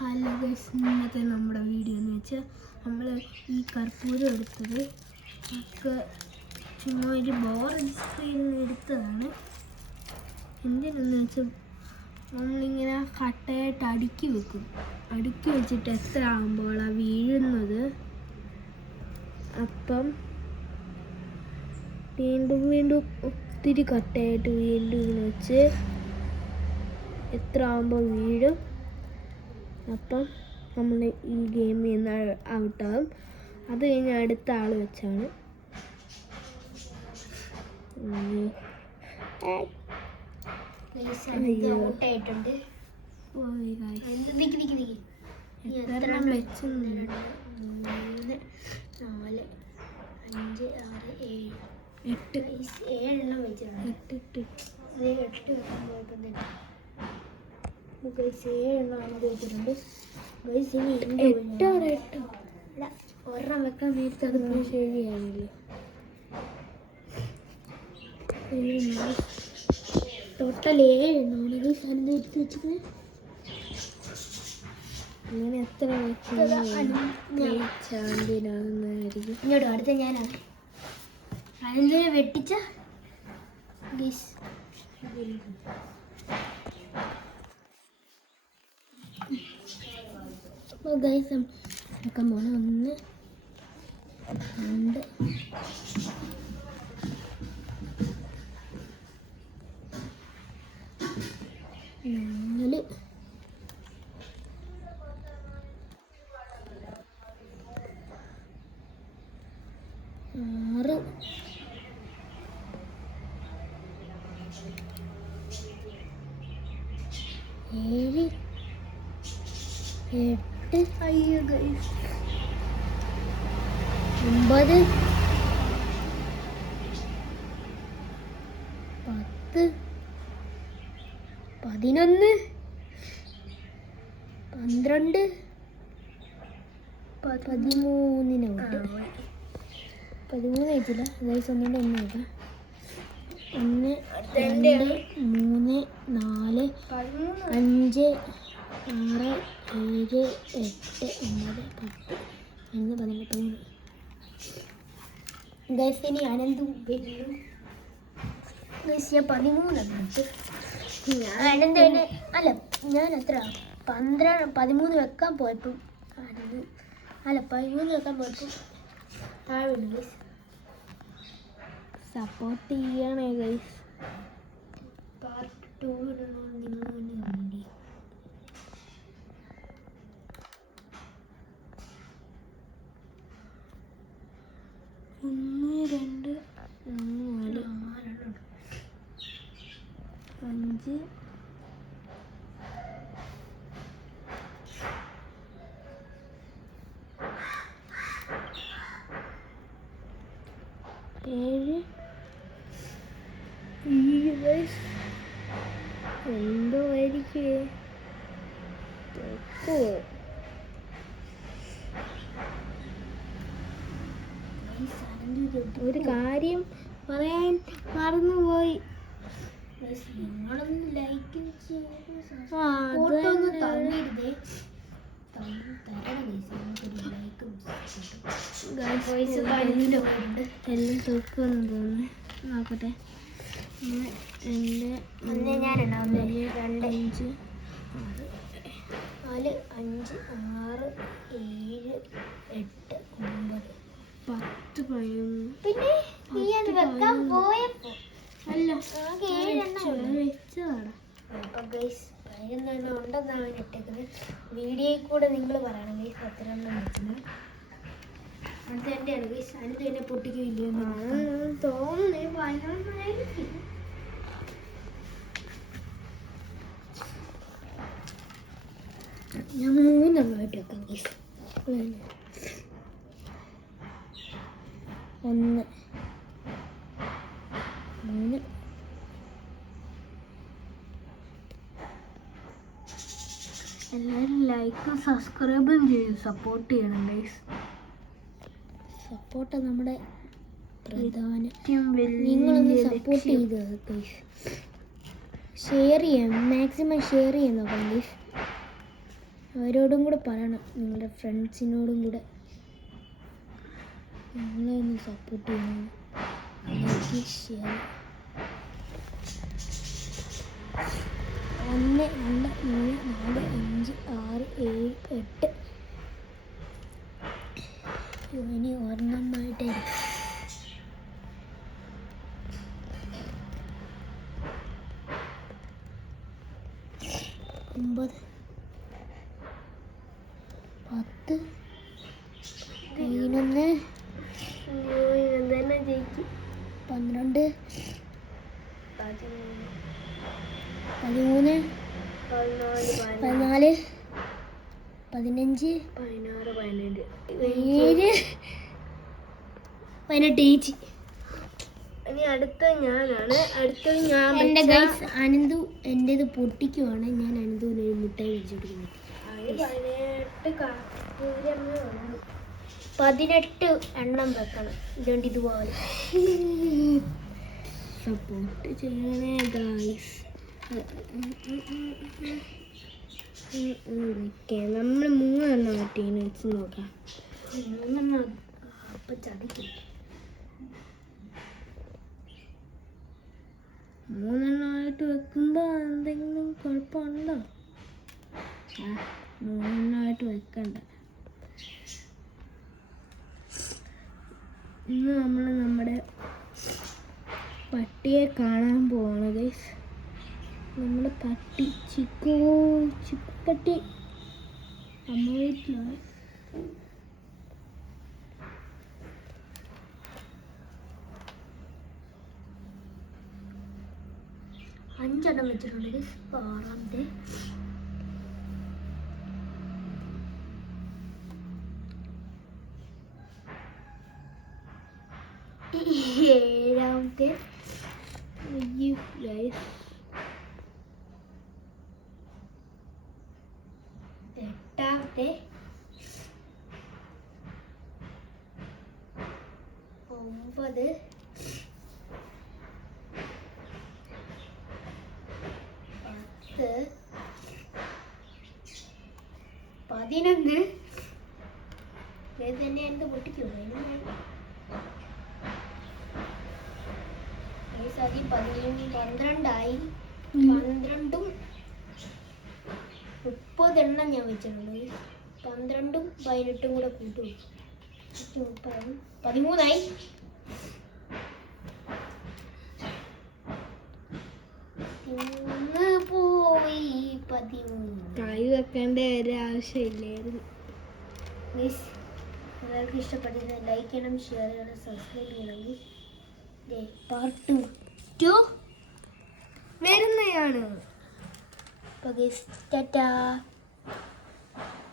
Hello guys, ഇന്നത്തെ നമ്മുടെ video എന്ന് വെച്ചാൽ നമ്മൾ ഈ കർപ്പൂരം എടുത്തത് ഒക്കെ ചുമ്മാ ഒരു ബോറടിച്ച് എടുത്തതാണ്. എന്തിനെന്ന് വെച്ചാൽ നമ്മളിങ്ങനെ കട്ടയായിട്ട് അടുക്കി വെക്കും. അടുക്കി വെച്ചിട്ട് എത്ര ആകുമ്പോഴാണ് വീഴുന്നത്. അപ്പം വീണ്ടും വീണ്ടും ഒത്തിരി കട്ടയായിട്ട് വീണ്ടും ഇങ്ങനെ വെച്ച് എത്ര ആകുമ്പോൾ വീഴും. അപ്പം നമ്മൾ ഈ ഗെയിമിൽ നിന്ന് ഔട്ടാകും. അത് കഴിഞ്ഞ് അടുത്ത ആൾ വെച്ചാണ്. ഔട്ടായിട്ടുണ്ട്. എത്ര വെച്ച് 3, 4, 5, 6, 7, 8 7 വെച്ചിട്ടുണ്ട്. 8 വെക്കാൻ പോയപ്പോൾ തന്നെ 7 വെച്ചിട്ടുണ്ട്. ഒരെണ്ണം വെക്കാൻ നേരത്തെ അത് ശരിയാണല്ലോ. ടോട്ടൽ 7 എടുത്ത് വെച്ചിട്ട് അങ്ങനെ എത്ര ചാമ്പ്യനാകുന്നതായിരിക്കും. ഇങ്ങോട്ട് അടുത്ത ഞാനാണ്. അനന്തനെ വെട്ടിച്ച അപ്പോൾ ഗൈസ് എടുക്കാൻ പോണ 1, 2, 4, 6, 7, 8. അയ്യോ ഗൈസ് 9, 10, 11, 12, 13 ആയിട്ടില്ല ഗൈസ്. 1 നോക്കാം. 1, 2, 3, 4, 5, 6, 7, 8, 9, 10, 11, 12. ഗൈസ് ഇനി അനന്തു വരും. ഗൈസ് ഞാൻ 13 അനന്തന് അല്ല, ഞാൻ എത്ര 13 വെക്കാൻ പോയപ്പോൾ 13 വെക്കാൻ പോയപ്പോൾ താഴെ ഗൈസ്. സപ്പോർട്ട് ചെയ്യണേ ഗൈസ്. പാർട്ട് 2 നിങ്ങൾ തന്നെ വേണ്ടി. ഒന്ന്, 2, 3, 4, 5, 7. എന്തോ ആയിരിക്കേ. ഒരു കാര്യം പറയാൻ മറന്നുപോയി. നിങ്ങളൊന്ന് ലൈക്ക് എല്ലാം തോക്കുമെന്ന് തോന്നുന്നു. നോക്കട്ടെ. എൻ്റെ 1, ഞാൻ 2, 5, 4, 5, 6, 7, 8, 9, 10 പഴം. പിന്നെ നീ അത് വെക്കാൻ പോയപ്പോ അല്ല വെച്ചതാണ്. അപ്പൊ ഗൈസ് 11 ഉണ്ടെന്നാണ് ഇട്ടേക്കുന്നത്. വീഡിയോയിൽ കൂടെ നിങ്ങൾ പറയണം ഗൈസ് എത്ര എണ്ണം വെക്കുന്നത്. അടുത്ത എൻ്റെയാണ് ഗൈസ്. അതിന് തന്നെ പൊട്ടിക്കില്ല തോന്നുന്നേ 11. ഞാൻ 3 വെക്കാം ഗൈസ്. 1, 3. എല്ലാവരും ലൈക്കും സബ്സ്ക്രൈബും ചെയ്യും. സപ്പോർട്ട് ചെയ്യണം ഗൈസ്. സപ്പോർട്ട് നമ്മുടെ പ്രധാന. നിങ്ങളൊന്ന് സപ്പോർട്ട് ചെയ്ത് ഗൈസ്. ഷെയർ ചെയ്യാം, മാക്സിമം ഷെയർ ചെയ്യാൻ നോക്കാം ഗൈസ്. അവരോടും കൂടെ പറയണം, നിങ്ങളുടെ ഫ്രണ്ട്സിനോടും കൂടെ നിങ്ങളെ ഒന്ന് സപ്പോർട്ട് ചെയ്യണം. Like, share. 1 2 3 4 5 6 7 8. ഇനി ഒരെണ്ണമായിട്ട് 9 10 11 തന്നെ ജയിക്കും. 12 13 14 15 16 17 18 ഏച്ചി. ഇനി അടുത്ത ഞാനാണ്. അടുത്തത് ഞാൻ എൻ്റെ ഗൈസ് അനന്തു എൻ്റേത് പൊട്ടിക്കുവാണ്. ഞാൻ അനന്തുവിന് ഒരു മുട്ടായി വെച്ചു കൊടുക്കുന്നത്. 18 എണ്ണം വെക്കണം. ഇതുകൊണ്ട് ഇതുപോലെ സപ്പോർട്ട് ചെയ്യണേ ഗൈസ്. നമ്മൾ 3 എണ്ണം പറ്റീന്ന് വെച്ച് നോക്കാം. 3 എണ്ണം അപ്പം ചതിക്കും. 3 എണ്ണമായിട്ട് വെക്കുമ്പോൾ എന്തെങ്കിലും കുഴപ്പമുണ്ടോ? 3 എണ്ണമായിട്ട് വെക്കണ്ട. ഇന്ന് നമ്മൾ നമ്മുടെ പട്ടിയെ കാണാൻ പോവാണ് ഗൈസ്. നമ്മുടെ പട്ടി ചിക്കുപ്പട്ടി അമ്മ വീട്ടിലാണ്. അഞ്ചെണ്ണം വെച്ചിട്ടുണ്ട് ഗൈസ്. 6ാമത്തെ ഏഴാമത്തെ ഗൈസ് 8ാമത്തെ 9 10 11 ഇത് തന്നെ എന്ത് പൊട്ടിക്കുമോ? ആദ്യം 12ആയി. 12ഉം 30 എണ്ണം ഞാൻ വെച്ചിട്ടുണ്ട്. 12ഉം 18ഉം കൂടെ കൂട്ടും 13ആയി. പോയി 13. കൈ വെക്കേണ്ട ഒരു ആവശ്യമില്ലായിരുന്നു. എല്ലാവർക്കും ഇഷ്ടപ്പെട്ടത് ലൈക്ക് ചെയ്യണം, ഷെയർ ചെയ്യണം, സബ്സ്ക്രൈബ് ചെയ്യണം. പാർട്ട് 2 വരുന്നതാണ്. ടാറ്റാ.